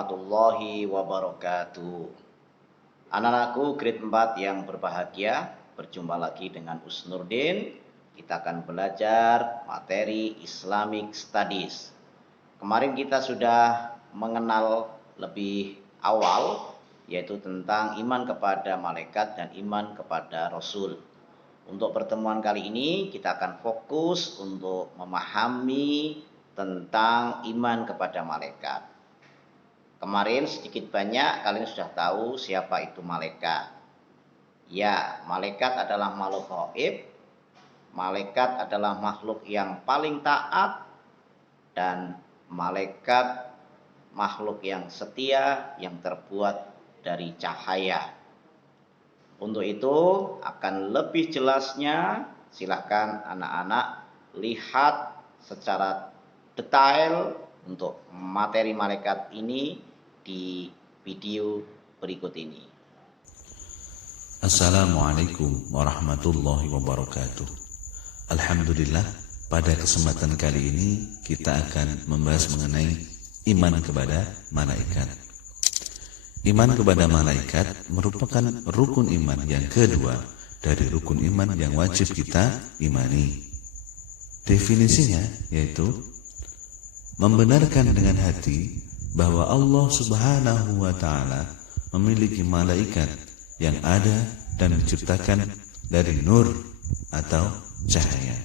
warahmatullahi wabarakatuh. Anak-anakku grade 4 yang berbahagia, berjumpa lagi dengan Usnurdin. Kita akan belajar materi Islamic Studies. Kemarin kita sudah mengenal lebih awal, yaitu tentang iman kepada malaikat dan iman kepada Rasul. Untuk pertemuan kali ini kita akan fokus untuk memahami tentang iman kepada malaikat. Kemarin sedikit banyak kalian sudah tahu siapa itu malaikat. Ya, malaikat adalah makhluk gaib. Malaikat adalah makhluk yang paling taat, dan malaikat makhluk yang setia yang terbuat dari cahaya. Untuk itu akan lebih jelasnya silakan anak-anak lihat secara detail untuk materi malaikat ini di video berikut ini. Assalamualaikum warahmatullahi wabarakatuh. Alhamdulillah, pada kesempatan kali ini kita akan membahas mengenai iman kepada malaikat. Iman kepada malaikat merupakan rukun iman yang kedua dari rukun iman yang wajib kita imani. Definisinya yaitu membenarkan dengan hati bahwa Allah Subhanahu wa Ta'ala memiliki malaikat yang ada dan diciptakan dari nur atau cahaya.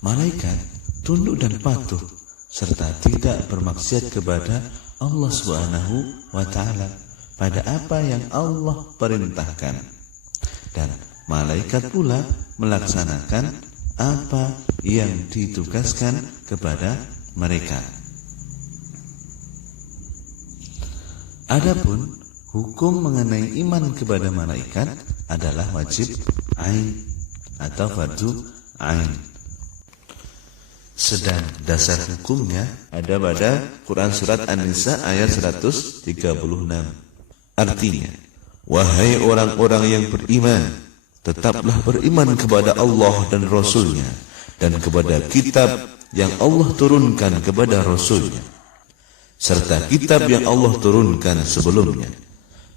Malaikat tunduk dan patuh serta tidak bermaksiat kepada Allah Subhanahu wa Ta'ala pada apa yang Allah perintahkan, dan malaikat pula melaksanakan apa yang ditugaskan kepada mereka. Adapun hukum mengenai iman kepada malaikat adalah wajib ain atau fardu ain. Sedang dasar hukumnya ada pada Quran Surat An-Nisa ayat 136. Artinya, wahai orang-orang yang beriman, tetaplah beriman kepada Allah dan Rasul-Nya, dan kepada kitab yang Allah turunkan kepada Rasul-Nya, serta kitab yang Allah turunkan sebelumnya.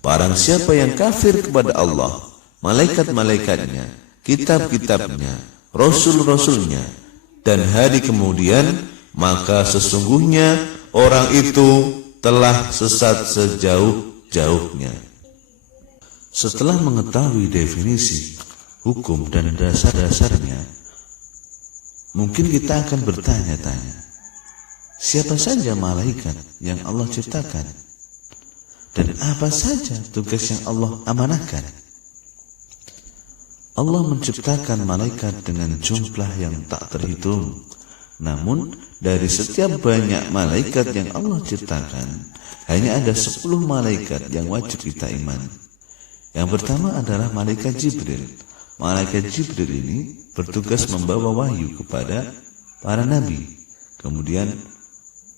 Barang siapa yang kafir kepada Allah, malaikat-malaikatnya, kitab-kitabnya, Rasul-Rasulnya, dan hari kemudian, maka sesungguhnya orang itu telah sesat sejauh-jauhnya. Setelah mengetahui definisi, hukum, dan dasar-dasarnya, mungkin kita akan bertanya-tanya, siapa saja malaikat yang Allah ciptakan? Dan apa saja tugas yang Allah amanahkan? Allah menciptakan malaikat dengan jumlah yang tak terhitung. Namun dari setiap banyak malaikat yang Allah ciptakan, hanya ada 10 malaikat yang wajib kita imani. Yang pertama adalah malaikat Jibril. Malaikat Jibril ini bertugas membawa wahyu kepada para nabi, kemudian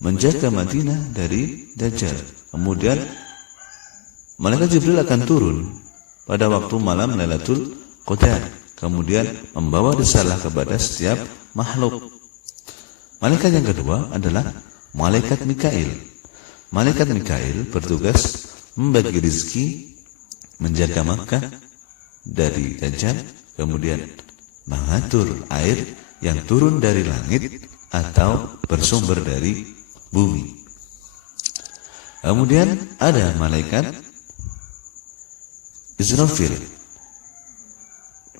menjaga Madinah dari Dajjal. Kemudian malaikat Jibril akan turun pada waktu malam Lailatul Qadar, kemudian membawa risalah kepada setiap makhluk. Malaikat yang kedua adalah malaikat Mikail. Malaikat Mikail bertugas membagi rezeki, menjaga Makkah dari Dajjal, kemudian mengatur air yang turun dari langit atau bersumber dari bumi. Kemudian ada malaikat Israfil.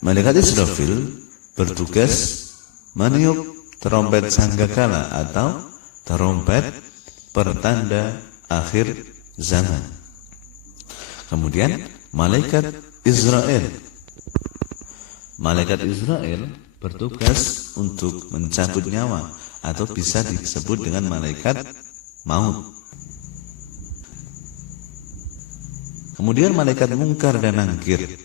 Malaikat Israfil bertugas meniup terompet sangkakala atau terompet pertanda akhir zaman. Kemudian malaikat Israel. Malaikat Israel bertugas untuk mencabut nyawa atau bisa disebut dengan malaikat maut. Kemudian malaikat Mungkar dan Nangkir.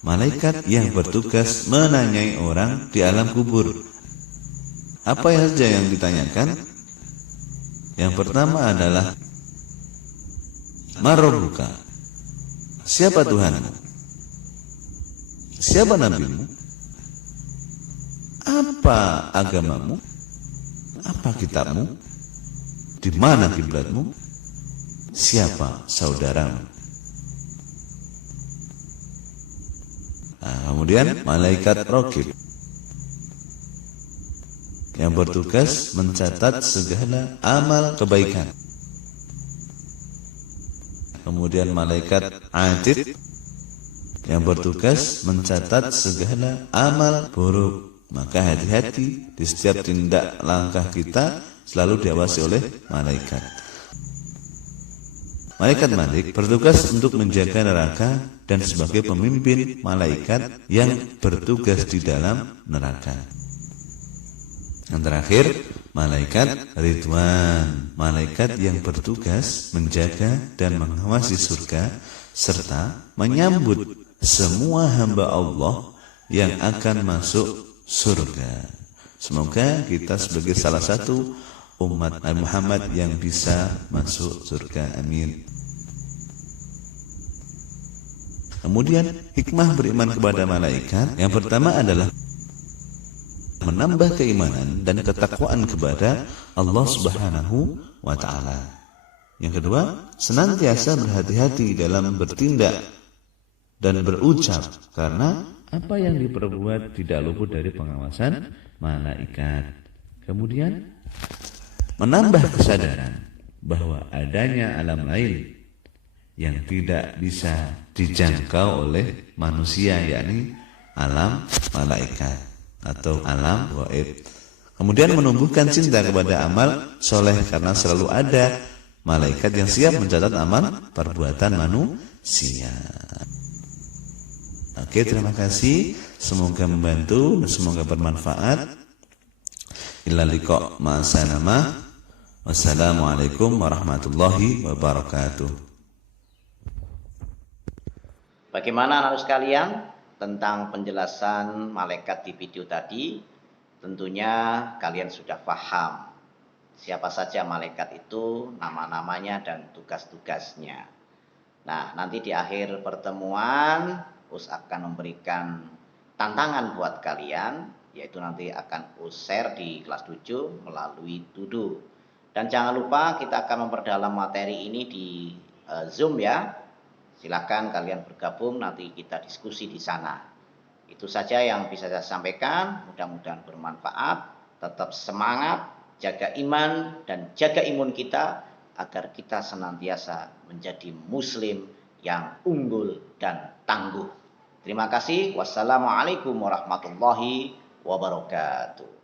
Malaikat yang bertugas menanyai orang di alam kubur. Apa saja yang ditanyakan? Yang pertama adalah Marabbuka, siapa Tuhanmu? Siapa nabimu? Apa agamamu? Apa kitabmu? Di mana kiblatmu? Siapa saudaramu? Nah, kemudian malaikat raqib yang bertugas mencatat segala amal kebaikan. Kemudian malaikat atid yang bertugas mencatat segala amal buruk. Maka hati-hati di setiap tindak langkah kita selalu diawasi oleh malaikat. Malaikat Malik bertugas untuk menjaga neraka dan sebagai pemimpin malaikat yang bertugas di dalam neraka. Yang terakhir, malaikat Ridwan, malaikat yang bertugas menjaga dan mengawasi surga serta menyambut semua hamba Allah yang akan masuk surga. Semoga kita sebagai salah satu umat Nabi Muhammad yang bisa masuk surga. Amin. Kemudian hikmah beriman kepada malaikat yang pertama adalah menambah keimanan dan ketakwaan kepada Allah Subhanahu wa taala. Yang kedua, senantiasa berhati-hati dalam bertindak dan berucap karena apa yang diperbuat tidak luput dari pengawasan malaikat. Kemudian menambah kesadaran bahwa adanya alam lain yang tidak bisa dijangkau oleh manusia, yakni alam malaikat atau alam gaib. Kemudian menumbuhkan cinta kepada amal soleh karena selalu ada malaikat yang siap mencatat amal perbuatan manusia. Oke, terima kasih. Semoga membantu dan semoga bermanfaat. Ila liqa ma'asalamah. Wassalamualaikum warahmatullahi wabarakatuh. Bagaimana anak sekalian tentang penjelasan malaikat di video tadi? Tentunya kalian sudah paham siapa saja malaikat itu, nama-namanya dan tugas-tugasnya. Nah, nanti di akhir pertemuan Us akan memberikan tantangan buat kalian, yaitu nanti akan Us share di kelas 7 melalui Tudu. Dan jangan lupa kita akan memperdalam materi ini di Zoom ya. Silakan kalian bergabung, nanti kita diskusi di sana. Itu saja yang bisa saya sampaikan, mudah-mudahan bermanfaat. Tetap semangat, jaga iman dan jaga imun kita agar kita senantiasa menjadi muslim yang unggul dan tangguh. Terima kasih. Wassalamualaikum warahmatullahi wabarakatuh.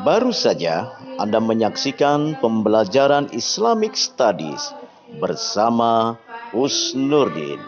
Baru saja Anda menyaksikan pembelajaran Islamic Studies bersama Us Nurdin.